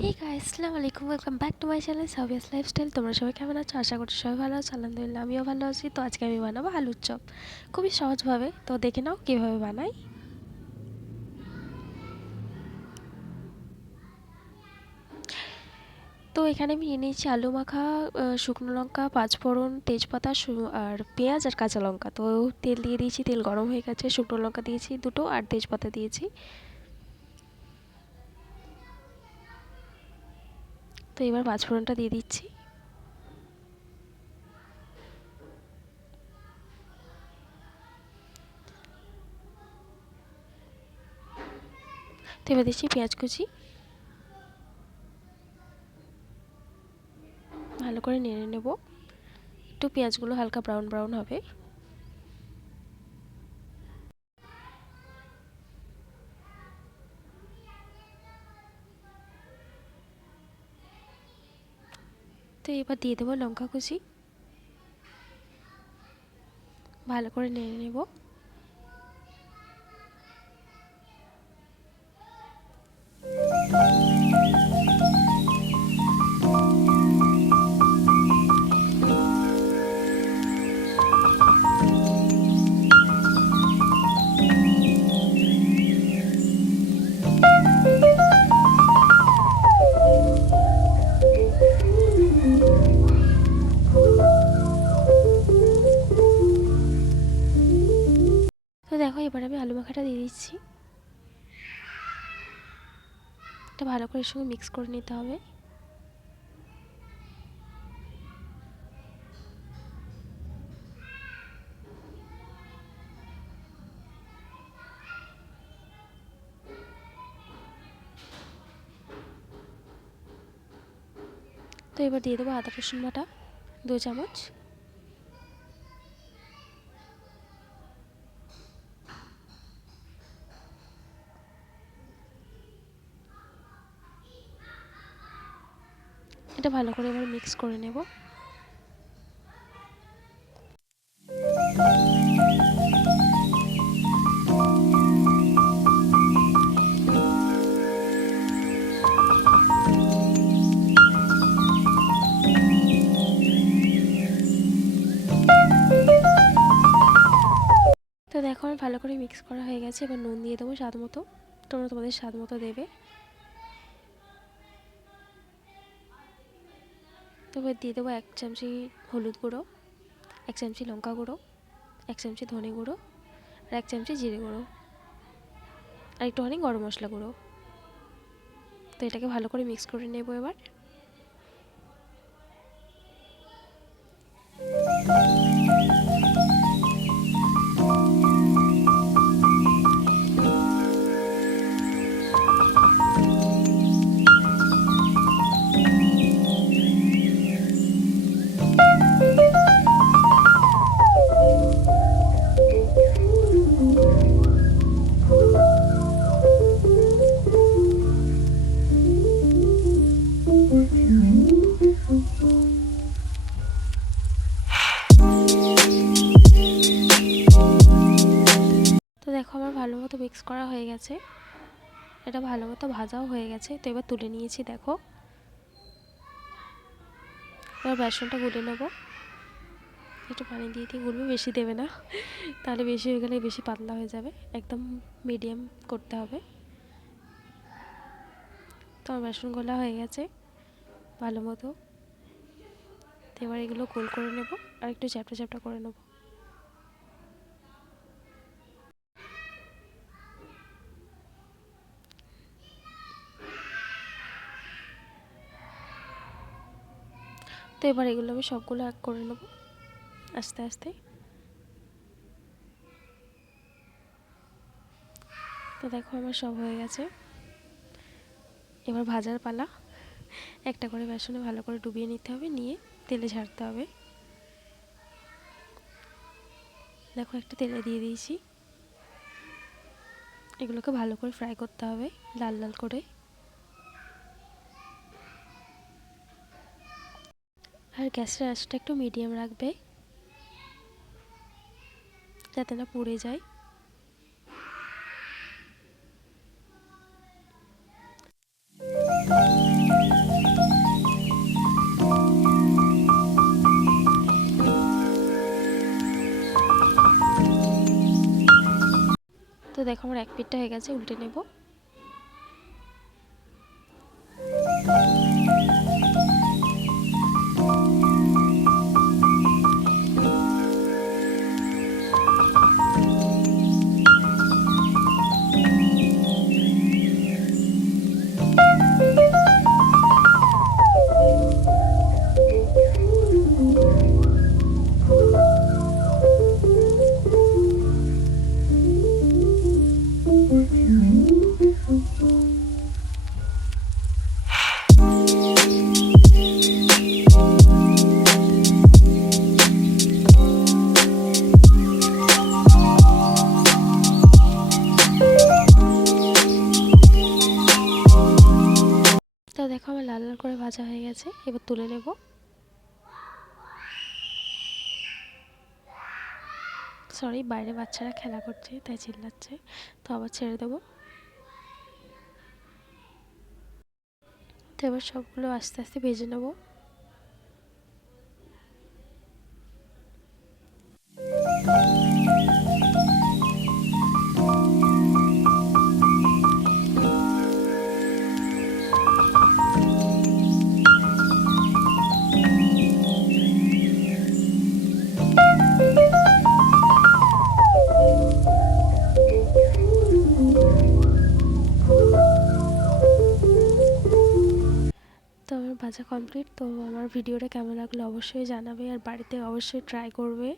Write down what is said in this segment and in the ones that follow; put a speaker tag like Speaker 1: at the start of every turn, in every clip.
Speaker 1: হে guys আসসালামু আলাইকুম welcome back to my channel Sabiya's lifestyle তোমরা সবাই কেমন আছো? আশা করছি সবাই ভালো আছো। আলহামদুলিল্লাহ, আমিও ভালো আছি। তো আজকে আমি বানাবো আলুর চপ। খুবই সহজভাবে। তো দেখে নাও কীভাবে বানাই। তো এখানে আমি নিয়ে নিয়েছি আলু মাখা শুকনো লঙ্কা, পাঁচফোড়ন, তেজপাতা আর পেঁয়াজ আর কাঁচা লঙ্কা। তো তেল দিয়ে দিয়েছি, তেল গরম হয়ে গেছে। শুকনো লঙ্কা দিয়েছি দুটো আর তেজপাতা দিয়েছি। তো এবার পাঁচফোড়নটা দিয়ে দিচ্ছি। তো এবার দিচ্ছি পেঁয়াজ কুচি। ভালো করে নেড়ে নেব। একটু পেঁয়াজগুলো হালকা ব্রাউন ব্রাউন হবে। এবার দিয়ে দেবো লঙ্কা কুচি। ভালো করে নেড়ে নেব। দিচ্ছি এটা ভালো করে সঙ্গে মিক্স করে নিতে হবে। তো এবার দিয়ে দেবো আদা রসুন বাটা, দু চামচ। এটা ভালো করে এবার মিক্স করে নেব। তো দেখো ভালো করে মিক্স করা হয়ে গেছে। এবার নুন দিয়ে দেবো স্বাদ মতো। তোমরা তোমাদের স্বাদ মতো দেবে। তো এবার দিয়ে দেবো এক চামচি হলুদ গুঁড়ো, এক চামচি লঙ্কা গুঁড়ো, এক চামচি ধনে গুঁড়ো আর এক চামচি জিরে গুঁড়ো আর একটু একটুখানি গরম মশলা গুঁড়ো। তো এটাকে ভালো করে মিক্স করে নেব এবার। মতো মিক্স করা হয়ে গেছে। এটা ভালো মতো ভাজাও হয়ে গেছে। তো এবার তুলে নিয়েছি, দেখো। এবার বেসনটা গুলে নেব। একটু পানি দিয়ে দিয়ে গুলবে, বেশি দেবে না। তাহলে বেশি হয়ে গেলে বেশি পাতলা হয়ে যাবে। একদম মিডিয়াম করতে হবে। তো আমার বেসন গোলা হয়ে গেছে, ভালো মতো। তো এবার এগুলো গোল করে নেব। আর একটু চ্যাপটা চ্যাপটা করে নেব। তো এবার এগুলো আমি সবগুলো এক করে নেব। আস্তে আস্তে। তো দেখো আমার সব হয়ে গেছে। এবার ভাজার পালা। একটা করে বেসনে ভালো করে ডুবিয়ে নিতে হবে, নিয়ে তেলে ঝাড়তে হবে। দেখো একটা তেলে দিয়ে দিয়েছি। এগুলোকে ভালো করে ফ্রাই করতে হবে, লাল লাল করে। গ্যাসের আঁচটা একটু মিডিয়াম রাখবে, যাতে না পুড়ে যায়। তো দেখো আমার এক পিঠটা হয়ে গেছে, উল্টে নেব। ভাজা হয়ে গেছে, এবার তুলে নেব। সরি বাইরে বাচ্চারা খেলা করছে, তাই চিল্লাচ্ছে। তো আবার ছেড়ে দেবো। তো এবার সবগুলো আস্তে আস্তে ভেজে নেব। ভাজা কমপ্লিট তো আমার ভিডিওটা কেমন লাগল অবশ্যই জানাবে আর বাড়িতে অবশ্যই ট্রাই করবে।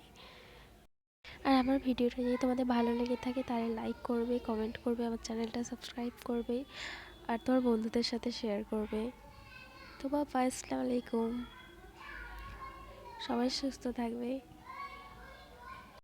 Speaker 1: আর আমার ভিডিওটা যদি তোমাদের ভালো লেগে থাকে তাহলে লাইক করবে কমেন্ট করবে, আমার চ্যানেলটা সাবস্ক্রাইব করবে আর তোমার বন্ধুদের সাথে শেয়ার করবে। তো বা আসসালামু আলাইকুম। সবাই সুস্থ থাকবে।